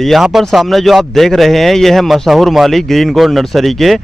यहाँ पर सामने जो आप देख रहे हैं ये है मशहूर माली ग्रीन गोल्ड नर्सरी के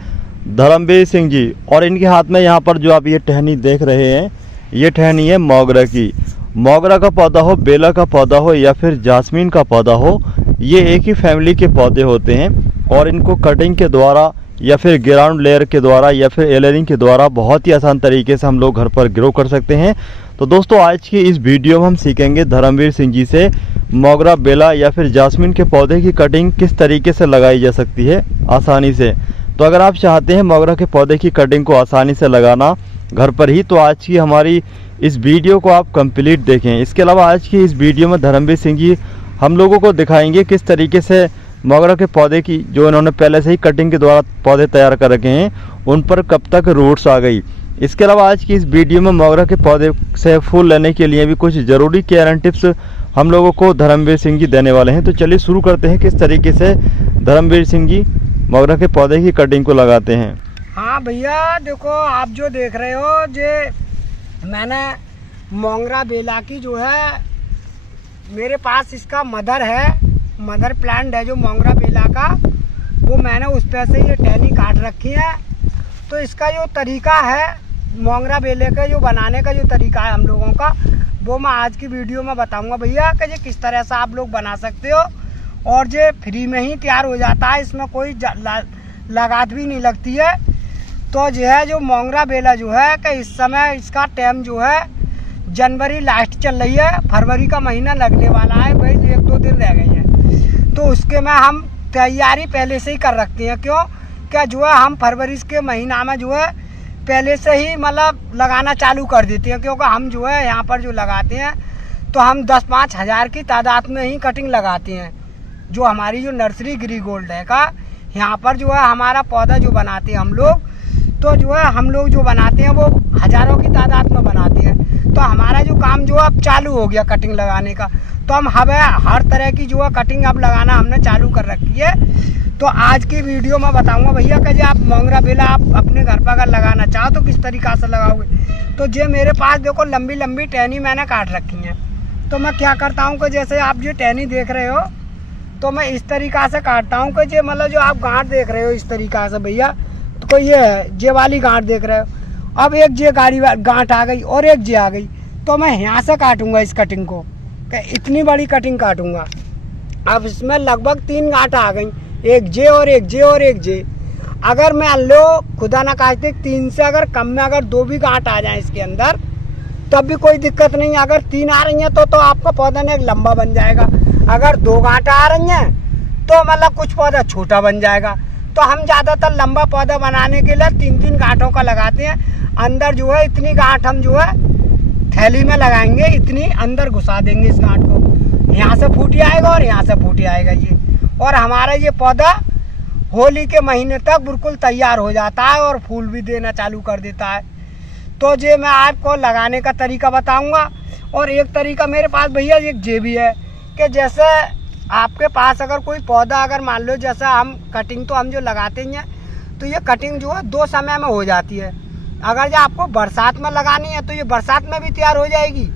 धर्मवीर सिंह जी, और इनके हाथ में यहाँ पर जो आप ये टहनी देख रहे हैं ये टहनी है मोगरा की। मोगरा का पौधा हो, बेला का पौधा हो या फिर जास्मीन का पौधा हो, ये एक ही फैमिली के पौधे होते हैं और इनको कटिंग के द्वारा या फिर ग्राउंड लेयर के द्वारा या फिर एलरिंग के द्वारा बहुत ही आसान तरीके से हम लोग घर पर ग्रो कर सकते हैं। तो दोस्तों आज की इस वीडियो में हम सीखेंगे धर्मवीर सिंह जी से मोगरा, बेला या फिर जास्मीन के पौधे की कटिंग किस तरीके से लगाई जा सकती है आसानी से। तो अगर आप चाहते हैं मोगरा के पौधे की कटिंग को आसानी से लगाना घर पर ही, तो आज की हमारी इस वीडियो को आप कंप्लीट देखें। इसके अलावा आज की इस वीडियो में धर्मवीर सिंह जी हम लोगों को दिखाएंगे किस तरीके से मोगरा के पौधे की जो इन्होंने पहले से ही कटिंग के द्वारा पौधे तैयार कर रखे हैं उन पर कब तक रूट्स आ गई। इसके अलावा आज की इस वीडियो में मोगरा के पौधे से फूल लेने के लिए भी कुछ ज़रूरी केयर एंड टिप्स हम लोगों को धर्मवीर सिंह जी देने वाले हैं। तो चलिए शुरू करते हैं किस तरीके से धर्मवीर सिंह जी मोगरा के पौधे की कटिंग को लगाते हैं। हाँ भैया, देखो आप जो देख रहे हो जे मैंने मोगरा बेला की जो है मेरे पास इसका मदर प्लांट है जो मोगरा बेला का, वो मैंने उस पर से ये टहनी काट रखी है। तो इसका जो तरीका है मोगरा बेले का जो बनाने का जो तरीका है हम लोगों का, वो मैं आज की वीडियो में बताऊंगा भैया कि ये किस तरह से आप लोग बना सकते हो और ये फ्री में ही तैयार हो जाता है, इसमें कोई लागत भी नहीं लगती है। तो जो है जो मोगरा बेला जो है कि इस समय इसका टाइम जो है जनवरी लास्ट चल रही है, फरवरी का महीना लगने वाला है भाई, 1-2 दिन रह गए हैं। तो उसके में हम तैयारी पहले से ही कर रखते हैं। क्यों क्या जो है हम फरवरी के महीना में जो है पहले से ही मतलब लगाना चालू कर देते हैं, क्योंकि हम जो है यहाँ पर जो लगाते हैं तो हम 10-5 हज़ार की तादाद में ही कटिंग लगाते हैं। जो हमारी जो नर्सरी ग्रीन गोल्ड है का यहाँ पर जो है हमारा पौधा जो बनाते हैं हम लोग, तो जो है हम लोग जो बनाते हैं वो हज़ारों की तादाद में बनाते हैं। तो हमारा जो काम जो अब चालू हो गया कटिंग लगाने का, तो हम हर तरह की जो है कटिंग अब लगाना हमने चालू कर रखी है। तो आज की वीडियो में बताऊंगा भैया कि आप मोगरा बेला आप अपने घर पर अगर लगाना चाहो तो किस तरीक़ा से लगाओगे। तो ये मेरे पास देखो लंबी लंबी टहनी मैंने काट रखी है। तो मैं क्या करता हूँ कि जैसे आप ये टहनी देख रहे हो तो मैं इस तरीक़ा से काटता हूँ कि ये मतलब जो आप गांठ देख रहे हो इस तरीक़ा से भैया, तो कोई ये है ये वाली गांठ देख रहे हो। अब एक जे गांठ आ गई और एक जे आ गई, तो मैं यहाँ से काटूंगा इस कटिंग को, इतनी बड़ी कटिंग काटूंगा। अब इसमें लगभग 3 गांठ आ गई, एक जे और एक जे और एक जे। अगर मैं लो खुदा ना काटते 3 से अगर कम में अगर 2 भी गांठ आ जाए इसके अंदर तब भी कोई दिक्कत नहीं। अगर 3 आ रही हैं तो आपका पौधा ने एक लंबा बन जाएगा। अगर 2 गांठ आ रही हैं तो मतलब कुछ पौधा छोटा बन जाएगा। तो हम ज़्यादातर लंबा पौधा बनाने के लिए 3-3 गांठों का लगाते हैं। अंदर जो है इतनी गांठ हम जो है थैली में लगाएंगे, इतनी अंदर घुसा देंगे इस गांठ को, यहाँ से फूटी आएगा और यहाँ से फूटी आएगा ये, और हमारा ये पौधा होली के महीने तक बिल्कुल तैयार हो जाता है और फूल भी देना चालू कर देता है। तो ये मैं आपको लगाने का तरीका बताऊंगा। और एक तरीका मेरे पास भैया एक ये भी है कि जैसे आपके पास अगर कोई पौधा अगर मान लो जैसे हम कटिंग तो हम जो लगाते हैं तो ये कटिंग जो है 2 समय में हो जाती है। अगर जो आपको बरसात में लगानी है तो ये बरसात में भी तैयार हो जाएगी,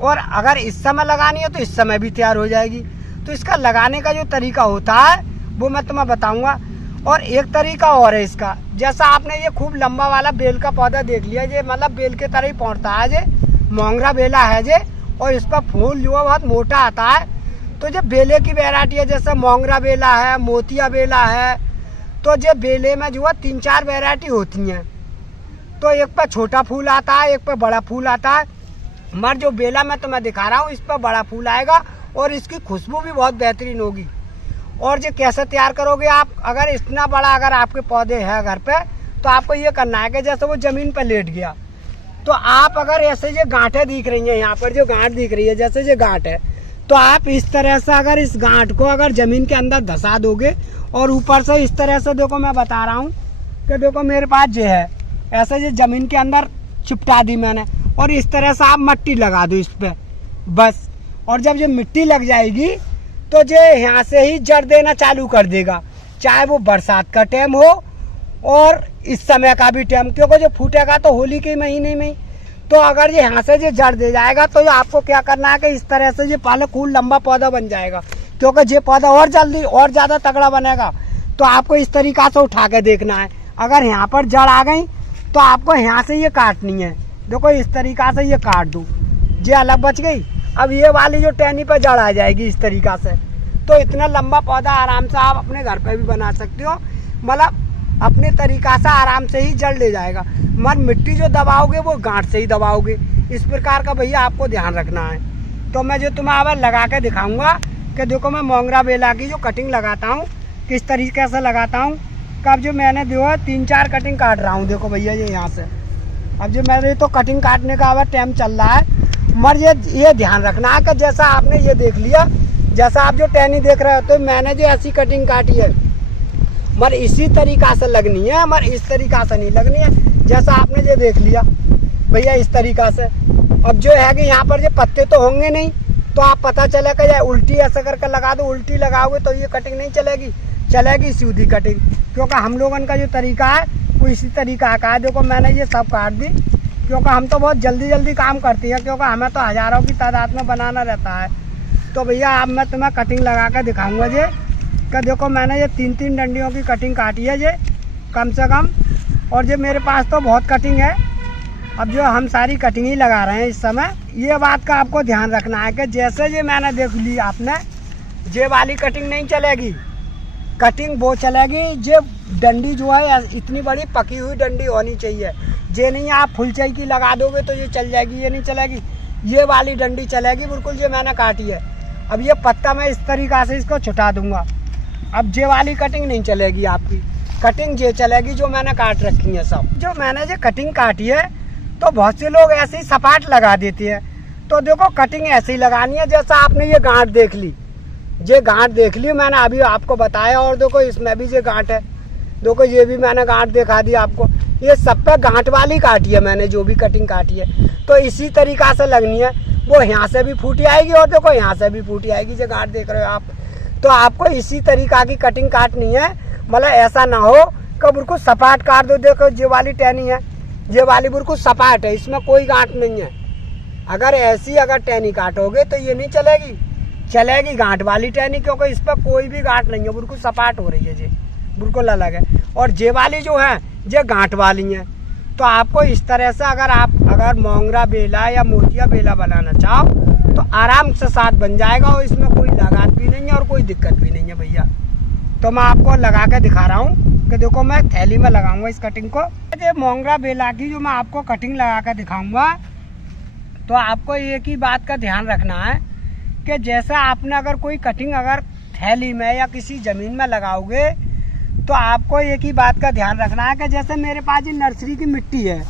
और अगर इस समय लगानी है तो इस समय भी तैयार हो जाएगी। तो इसका लगाने का जो तरीका होता है वो मैं तुम्हें बताऊंगा। और एक तरीका और है इसका, जैसा आपने ये खूब लंबा वाला बेल का पौधा देख लिया, ये मतलब बेल के तरह ही पहुँचता है, ये मोगरा बेला है जे, और इस पर फूल जो है बहुत मोटा आता है। तो जो बेले की वैरायटी है जैसे मोगरा बेला है, मोतिया बेला है, तो जो बेले में जो है 3-4 वैरायटी होती हैं। तो एक पर छोटा फूल आता है, एक पर बड़ा फूल आता है। मगर जो बेला मैं तुम्हें दिखा रहा हूँ इस पर बड़ा फूल आएगा और इसकी खुशबू भी बहुत बेहतरीन होगी। और ये कैसे तैयार करोगे आप, अगर इतना बड़ा अगर आपके पौधे हैं घर पे तो आपको ये करना है कि जैसे वो ज़मीन पर लेट गया तो आप अगर ऐसे ये गांठें दिख रही हैं, यहाँ पर जो गांठ दिख रही है जैसे ये गांठ है, तो आप इस तरह से अगर इस गांठ को अगर ज़मीन के अंदर धंसा दोगे और ऊपर से इस तरह से देखो मैं बता रहा हूँ कि देखो मेरे पास ये है ऐसे ये ज़मीन के अंदर चिपटा दी मैंने, और इस तरह से आप मिट्टी लगा दो इस पर बस। और जब ये मिट्टी लग जाएगी तो ये यहाँ से ही जड़ देना चालू कर देगा, चाहे वो बरसात का टाइम हो और इस समय का भी टाइम, क्योंकि जो फूटेगा तो होली के महीने में। तो अगर ये यहाँ से जो जड़ दे जाएगा तो आपको क्या करना है कि इस तरह से ये पहले खूब लंबा पौधा बन जाएगा। क्योंकि ये पौधा और जल्दी और ज़्यादा तगड़ा बनेगा। तो आपको इस तरीक़ा से उठा के देखना है। अगर यहाँ पर जड़ आ गई तो आपको यहाँ से ये काटनी है। देखो इस तरीक़ा से ये काट दो, ये अलग बच गई। अब ये वाली जो टहनी पर जड़ आ जाएगी इस तरीक़ा से। तो इतना लंबा पौधा आराम से आप अपने घर पे भी बना सकते हो, मतलब अपने तरीक़ा से आराम से ही जड़ ले जाएगा। मगर मिट्टी जो दबाओगे वो गांठ से ही दबाओगे। इस प्रकार का भैया आपको ध्यान रखना है। तो मैं जो तुम्हें अब लगा के दिखाऊंगा कि देखो मैं मोंगरा बेला की जो कटिंग लगाता हूँ किस तरीके से लगाता हूँ। कब जो मैंने जो है 3-4 कटिंग काट रहा हूँ, देखो भैया ये यहाँ से। अब जो मेरे तो कटिंग काटने का अब टाइम चल रहा है। मगर ये ध्यान रखना है कि जैसा आपने ये देख लिया, जैसा आप जो टहनी देख रहे हो, तो मैंने जो ऐसी कटिंग काटी है मगर इसी तरीक़ा से लगनी है, मगर इस तरीक़ा से नहीं लगनी है जैसा आपने ये देख लिया भैया इस तरीक़ा से। अब जो है कि यहाँ पर जो पत्ते तो होंगे नहीं, तो आप पता चलेगा या उल्टी ऐसा करके लगा दो। उल्टी लगाओगे तो ये कटिंग नहीं चलेगी, चलेगी सीधी कटिंग। क्योंकि हम लोगों का जो तरीका है वो इसी तरीका का है। देखो मैंने ये सब काट दी, क्योंकि हम तो बहुत जल्दी काम करती हैं, क्योंकि हमें तो हज़ारों की तादाद में बनाना रहता है। तो भैया अब मैं तुम्हें कटिंग लगा कर दिखाऊँगा ये कि देखो मैंने ये 3-3 डंडियों की कटिंग काटी है ये कम से कम। और ये मेरे पास तो बहुत कटिंग है। अब जो हम सारी कटिंग ही लगा रहे हैं इस समय। ये बात का आपको ध्यान रखना है कि जैसे ये मैंने देख ली आपने, ये वाली कटिंग नहीं चलेगी, कटिंग वो चलेगी ये डंडी जो है इतनी बड़ी पकी हुई डंडी होनी चाहिए। ये नहीं आप फुलचाई की लगा दोगे तो ये चल जाएगी, ये नहीं चलेगी। ये वाली डंडी चलेगी बिल्कुल, ये मैंने काटी है। अब ये पत्ता मैं इस तरीक़ा से इसको छुटा दूंगा। अब ये वाली कटिंग नहीं चलेगी आपकी, कटिंग ये चलेगी जो मैंने काट रखी है सब। जो मैंने ये कटिंग काटी है तो बहुत से लोग ऐसे ही सपाट लगा देते हैं। तो देखो कटिंग ऐसे ही लगानी है जैसा आपने ये गांठ देख ली, ये गांठ देख ली मैंने अभी आपको बताया। और देखो इसमें भी ये गांठ है, देखो ये भी मैंने गांठ दिखा दी आपको। ये सब पे गांठ वाली काटी है मैंने जो भी कटिंग काटी है। तो इसी तरीक़ा से लगनी है, वो यहाँ से भी फूटी आएगी और देखो यहाँ से भी फूटी आएगी, जो गांठ देख रहे हो आप। तो आपको इसी तरीक़ा की कटिंग काटनी है, मतलब ऐसा ना हो कि बिल्कुल सपाट काट दो। देखो ये वाली टहनी है, ये वाली बिल्कुल सपाट है, इसमें कोई गांठ नहीं है। अगर ऐसी अगर टहनी काटोगे तो ये नहीं चलेगी, चलेगी गांठ वाली टहनी, क्योंकि इस पर कोई भी गांठ नहीं है, बिल्कुल सपाट हो रही है, ये बिल्कुल अलग है। और ये वाली जो है ये गांठ वाली है। तो आपको इस तरह से अगर मोंगरा बेला या मोतिया बेला बनाना चाहो तो आराम से साथ बन जाएगा, और इसमें कोई लागत भी नहीं है और कोई दिक्कत भी नहीं है भैया। तो मैं आपको लगा के दिखा रहा हूँ कि देखो मैं थैली में लगाऊंगा इस कटिंग को। ये मोंगरा बेला की जो मैं आपको कटिंग लगा कर दिखाऊंगा, तो आपको एक ही बात का ध्यान रखना है कि जैसे आपने अगर कोई कटिंग अगर थैली में या किसी ज़मीन में लगाओगे, तो आपको एक ही बात का ध्यान रखना है कि जैसे मेरे पास ये नर्सरी की मिट्टी है,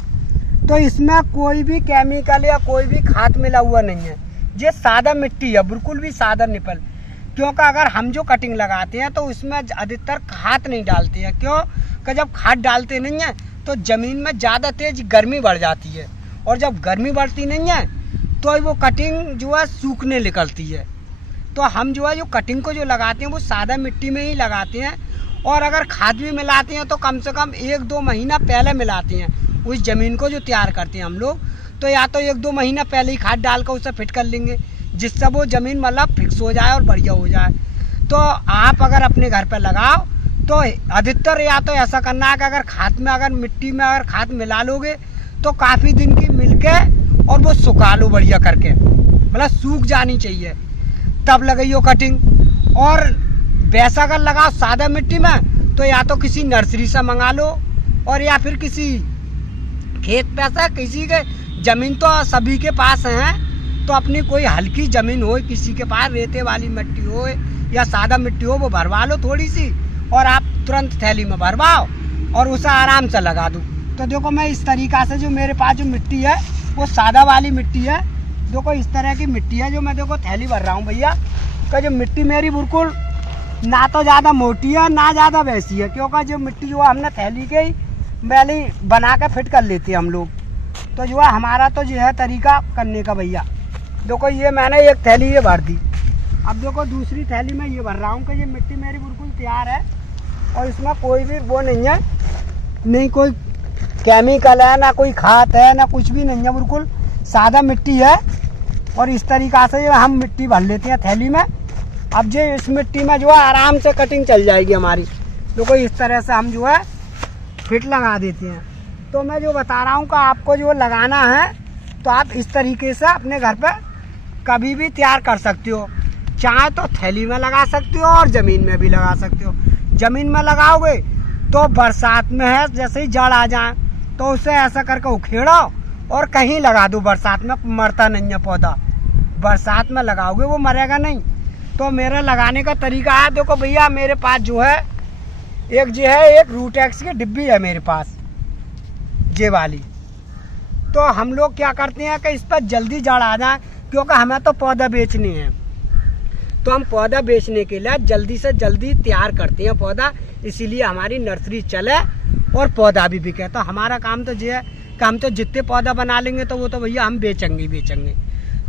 तो इसमें कोई भी केमिकल या कोई भी खाद मिला हुआ नहीं है। ये सादा मिट्टी है, बिल्कुल भी सादा निपल। क्योंकि अगर हम जो कटिंग लगाते हैं तो उसमें अधिकतर खाद नहीं डालते हैं। क्यों कि जब खाद डालते नहीं हैं तो ज़मीन में ज़्यादा तेज़ गर्मी बढ़ जाती है, और जब गर्मी बढ़ती नहीं है तो वो कटिंग जो है सूखने निकलती है। तो हम जो है जो कटिंग को जो लगाते हैं वो सादा मिट्टी में ही लगाते हैं, और अगर खाद भी मिलाते हैं तो कम से कम 1-2 महीना पहले मिलाते हैं उस ज़मीन को जो तैयार करते हैं हम लोग। तो या तो 1-2 महीना पहले ही खाद डालकर उसे फिट कर लेंगे, जिससे वो ज़मीन मतलब फिक्स हो जाए और बढ़िया हो जाए। तो आप अगर अपने घर पर लगाओ तो अधिकतर या तो ऐसा करना है कि अगर खाद में अगर मिट्टी में अगर खाद मिला लोगे तो काफ़ी दिन की मिलके और वो सुखा लो बढ़िया करके, मतलब सूख जानी चाहिए, तब लगाइयो कटिंग। और वैसा अगर लगाओ सादा मिट्टी में तो या तो किसी नर्सरी से मंगा लो, और या फिर किसी खेत पे से किसी के ज़मीन तो सभी के पास हैं, तो अपनी कोई हल्की ज़मीन हो, किसी के पास रेते वाली मिट्टी हो या सादा मिट्टी हो, वो भरवा लो थोड़ी सी, और आप तुरंत थैली में भरवाओ और उसे आराम से लगा दो। तो देखो मैं इस तरीक़ा से जो मेरे पास जो मिट्टी है वो सादा वाली मिट्टी है। देखो इस तरह की मिट्टी है जो मैं देखो थैली भर रहा हूँ भैया। तो जो मिट्टी मेरी बिल्कुल ना तो ज़्यादा मोटी है ना ज़्यादा वैसी है, क्योंकि जो मिट्टी जो है हमने थैली के ही बैली बना के फिट कर लेते हैं हम लोग। तो जो है हमारा तो जो है तरीका करने का भैया। देखो ये मैंने एक थैली ये भर दी, अब देखो दूसरी थैली में ये भर रहा हूँ कि ये मिट्टी मेरी बिल्कुल तैयार है, और इसमें कोई भी वो नहीं है, नहीं कोई केमिकल है, ना कोई खाद है, ना कुछ भी नहीं है, बिल्कुल सादा मिट्टी है। और इस तरीक़ा से हम मिट्टी भर लेते हैं थैली में। अब जो इस मिट्टी में जो है आराम से कटिंग चल जाएगी हमारी। देखो इस तरह से हम जो है फिट लगा देते हैं। तो मैं जो बता रहा हूँ कि आपको जो लगाना है तो आप इस तरीके से अपने घर पे कभी भी तैयार कर सकते हो। चाहे तो थैली में लगा सकते हो और ज़मीन में भी लगा सकते हो। ज़मीन में लगाओगे तो बरसात में है जैसे ही जड़ आ जाए तो उसे ऐसा करके उखेड़ो और कहीं लगा दो। बरसात में मरता नहीं है पौधा, बरसात में लगाओगे वो मरेगा नहीं। तो मेरा लगाने का तरीका है, देखो भैया मेरे पास जो है एक रूटेक्स की डिब्बी है मेरे पास, ये वाली। तो हम लोग क्या करते हैं कि इस पर जल्दी जड़ आ जाए, क्योंकि हमें तो पौधा बेचने हैं। तो हम पौधा बेचने के लिए जल्दी से जल्दी तैयार करते हैं पौधा, इसीलिए हमारी नर्सरी चले और पौधा भी बिके। तो हमारा काम तो ये है कि हम तो जितने पौधा बना लेंगे तो वो तो भैया हम बेचेंगे।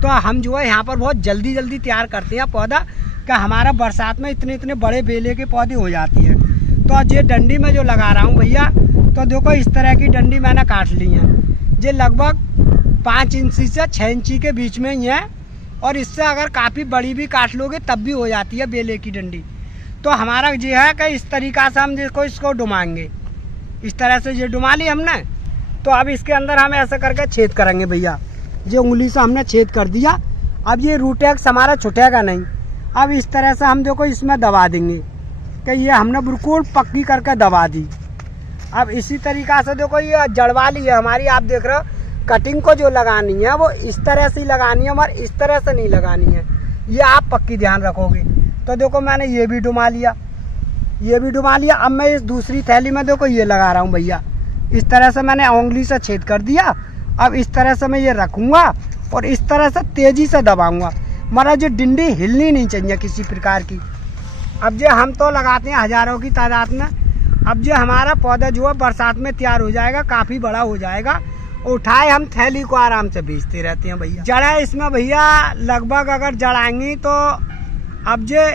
तो हम जो है यहाँ पर बहुत जल्दी तैयार करते हैं पौधा कि हमारा बरसात में इतने बड़े बेले के पौधे हो जाती है। तो ये डंडी में जो लगा रहा हूँ भैया, तो देखो इस तरह की डंडी मैंने काट ली है। ये लगभग 5 इंची से 6 इंची के बीच में ही है, और इससे अगर काफ़ी बड़ी भी काट लोगे तब भी हो जाती है बेले की डंडी। तो हमारा ये है कि इस तरीक़ा से हम इसको डुमाएंगे। इस तरह से ये डुमा ली हमने। तो अब इसके अंदर हम ऐसा करके छेद करेंगे भैया। ये उंगली से हमने छेद कर दिया। अब ये रूटेक्स हमारा छुटेगा नहीं। अब इस तरह से हम देखो इसमें दबा देंगे कि ये हमने बिल्कुल पक्की करके दबा दी। अब इसी तरीक़ा से देखो ये जड़ वाली है हमारी, आप देख रहे हो। कटिंग को जो लगानी है वो इस तरह से ही लगानी है, मगर इस तरह से नहीं लगानी है, ये आप पक्की ध्यान रखोगे। तो देखो मैंने ये भी डुमा लिया, ये भी डुमा लिया। अब मैं इस दूसरी थैली में देखो ये लगा रहा हूँ भैया। इस तरह से मैंने उंगली से छेद कर दिया। अब इस तरह से मैं ये रखूँगा और इस तरह से तेज़ी से दबाऊँगा, मगर ये डंडी हिलनी नहीं चाहिए किसी प्रकार की। अब जो हम तो लगाते हैं हज़ारों की तादाद में। अब जो हमारा पौधा जो है बरसात में तैयार हो जाएगा, काफ़ी बड़ा हो जाएगा, उठाए हम थैली को आराम से बेचते रहते हैं भैया। जड़ इसमें भैया लगभग अगर जड़ आएंगी तो अब जो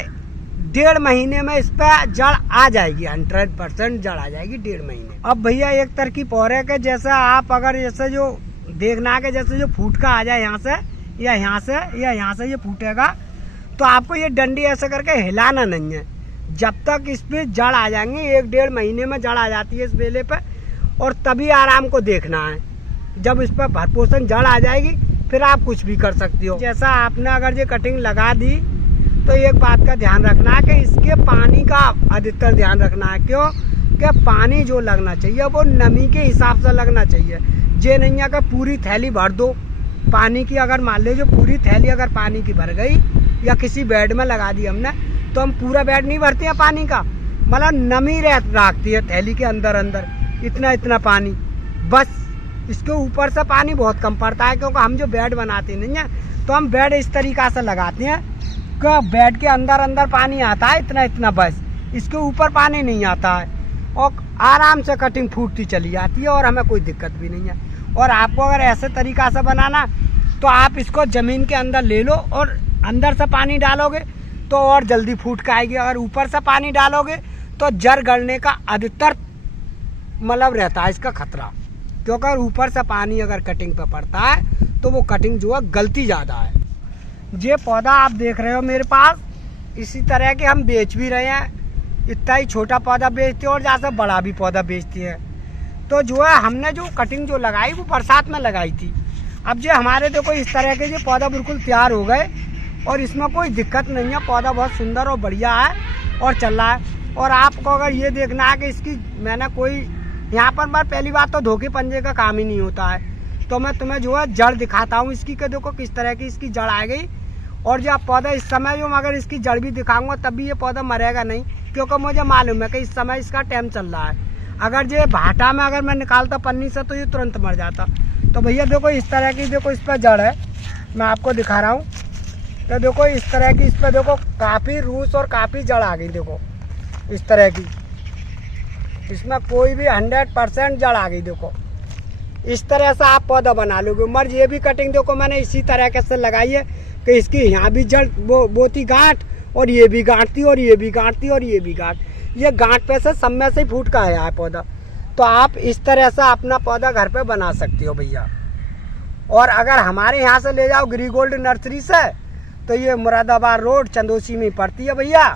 1.5 महीने में इस पर जड़ आ जाएगी, 100% जड़ आ जाएगी 1.5 महीने। अब भैया एक तरकीब और है कि जैसे आप अगर जैसे जो देखना के जैसे जो फूट का आ जाए यहाँ से या यहाँ से या यहाँ से ये फूटेगा, तो आपको ये डंडी ऐसे करके हिलाना नहीं है जब तक इस पर जड़ आ जाएंगी। 1-1.5 महीने में जड़ आ जाती है इस बेले पे, और तभी आराम को देखना है। जब इस पर भरपोषण जड़ आ जाएगी फिर आप कुछ भी कर सकती हो। जैसा आपने अगर ये कटिंग लगा दी तो एक बात का ध्यान रखना है कि इसके पानी का अधिकतर ध्यान रखना है। क्यों कि पानी जो लगना चाहिए वो नमी के हिसाब से लगना चाहिए। ये नहीं है कि पूरी थैली भर दो पानी की। अगर मान लीजिए पूरी थैली अगर पानी की भर गई या किसी बेड में लगा दी हमने, तो हम पूरा बेड नहीं भरते हैं पानी का, मतलब नमी रखती है थैली के अंदर इतना पानी। बस इसके ऊपर से पानी बहुत कम पड़ता है, क्योंकि हम जो बेड बनाते नहीं हैं तो हम बेड इस तरीक़ा से लगाते हैं कि बेड के अंदर पानी आता है इतना बस, इसके ऊपर पानी नहीं आता है, और आराम से कटिंग फूटती चली जाती है और हमें कोई दिक्कत भी नहीं है। और आपको अगर ऐसे तरीक़ा से बनाना तो आप इसको ज़मीन के अंदर ले लो और अंदर से पानी डालोगे तो और जल्दी फूट के आएगी। अगर ऊपर से पानी डालोगे तो जड़ गलने का अधिकतर मतलब रहता है इसका खतरा, क्योंकि अगर ऊपर से पानी अगर कटिंग पे पड़ता है तो वो कटिंग जो है गलती ज़्यादा है। ये पौधा आप देख रहे हो मेरे पास, इसी तरह के हम बेच भी रहे हैं। इतना ही छोटा पौधा बेचते हैं और जैसे बड़ा भी पौधा बेचते हैं। तो जो है हमने जो कटिंग जो लगाई वो बरसात में लगाई थी। अब जो हमारे देखो इस तरह के जो पौधा बिल्कुल तैयार हो गए और इसमें कोई दिक्कत नहीं है। पौधा बहुत सुंदर और बढ़िया है और चल रहा है। और आपको अगर ये देखना है कि इसकी मैंने कोई यहाँ पर पहली बात तो धोखे पंजे का काम ही नहीं होता है, तो मैं तुम्हें जो है जड़ दिखाता हूँ इसकी कि देखो किस तरह की इसकी जड़ आ गई। और जो पौधा इस समय जो अगर इसकी जड़ भी दिखाऊंगा तब भी ये पौधा मरेगा नहीं, क्योंकि मुझे मालूम है कि इस समय इसका टाइम चल रहा है। अगर ये भाटा में अगर मैं निकालता पन्नी से तो ये तुरंत मर जाता। तो भैया देखो इस तरह की देखो इस पर जड़ है, मैं आपको दिखा रहा हूँ। तो देखो इस तरह की इस पर देखो काफ़ी रूस और काफ़ी जड़ आ गई। देखो इस तरह की इसमें कोई भी 100% जड़ आ गई। देखो इस तरह से आप पौधा बना लोगे। मर्ज ये भी कटिंग देखो मैंने इसी तरह से लगाई है कि इसकी यहाँ भी जड़ वो थी गांठ, और ये भी गांठ थी, और ये भी गांठ थी, और ये भी गांठ। ये गांठ पे से सब में से ही फूट का आया है पौधा। तो आप इस तरह से अपना पौधा घर पे बना सकते हो भैया। और अगर हमारे यहाँ से ले जाओ ग्री गोल्ड नर्सरी से तो ये मुरादाबाद रोड चंदोसी में पड़ती है भैया।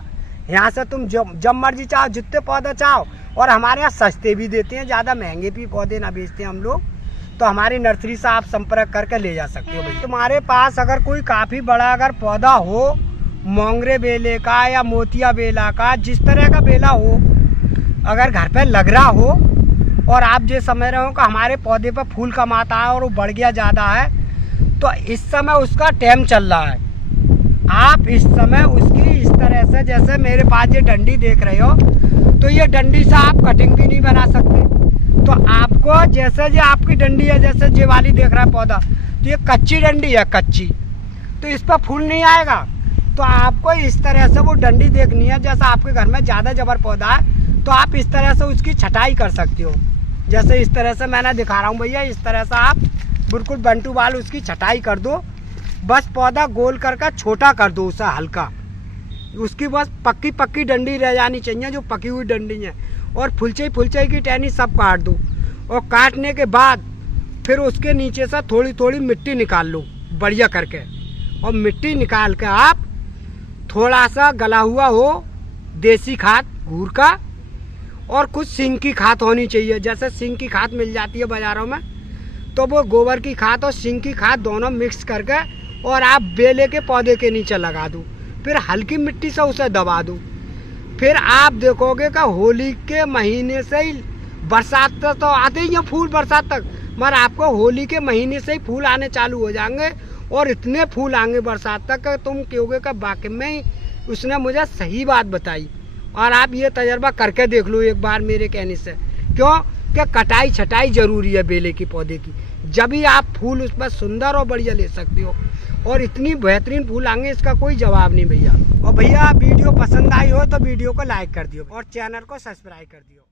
यहाँ से तुम जब मर्जी चाहो जितने पौधे चाहो, और हमारे यहाँ सस्ते भी देते हैं, ज़्यादा महंगे भी पौधे ना बेचते हैं हम लोग। तो हमारी नर्सरी से आप संपर्क करके ले जा सकते हो भैया। तुम्हारे पास अगर कोई काफ़ी बड़ा अगर पौधा हो, मोंगरे बेले का या मोतिया बेला का, जिस तरह का बेला हो, अगर घर पे लग रहा हो और आप जो समझ रहे हो कि हमारे पौधे पर फूल कम आता है और वो बढ़ गया ज़्यादा है, तो इस समय उसका टाइम चल रहा है। आप इस समय उसकी इस तरह से, जैसे मेरे पास ये डंडी देख रहे हो, तो ये डंडी से आप कटिंग भी नहीं बना सकते। तो आपको जैसे जो आपकी डंडी है, जैसे ये वाली देख रहा है पौधा, तो ये कच्ची डंडी है, कच्ची, तो इस पर फूल नहीं आएगा। तो आपको इस तरह से वो डंडी देखनी है। जैसा आपके घर में ज़्यादा जबर पौधा है तो आप इस तरह से उसकी छटाई कर सकते हो। जैसे इस तरह से मैंने दिखा रहा हूँ भैया, इस तरह से आप बिल्कुल बंटू बाल उसकी छटाई कर दो। बस पौधा गोल करके छोटा कर दो उसे हल्का, उसकी बस पक्की पक्की डंडी रह जानी चाहिए, जो पकी हुई डंडी है। और फुलचई की टहनी सब काट दो, और काटने के बाद फिर उसके नीचे से थोड़ी थोड़ी मिट्टी निकाल लो बढ़िया करके। और मिट्टी निकाल के आप थोड़ा सा गला हुआ हो देसी खाद घूर का, और कुछ सिंग की खाद होनी चाहिए। जैसे सिंग की खाद मिल जाती है बाज़ारों में, तो वो गोबर की खाद और सिंग की खाद दोनों मिक्स करके और आप बेले के पौधे के नीचे लगा दो। फिर हल्की मिट्टी से उसे दबा दो। फिर आप देखोगे कि होली के महीने से ही, बरसात तक तो आते ही हैं फूल बरसात तक, मगर आपको होली के महीने से ही फूल आने चालू हो जाएंगे। और इतने फूल आएंगे बरसात तक कि तुम कहोगे कि वाकई में ही उसने मुझे सही बात बताई। और आप ये तजर्बा करके देख लो एक बार मेरे कहने से। क्यों कि कटाई छटाई जरूरी है बेले की पौधे की, जब भी आप फूल उसमें सुंदर और बढ़िया ले सकते हो। और इतनी बेहतरीन फूल आएंगे, इसका कोई जवाब नहीं भैया। और भैया वीडियो पसंद आई हो तो वीडियो को लाइक कर दियो और चैनल को सब्सक्राइब कर दियो।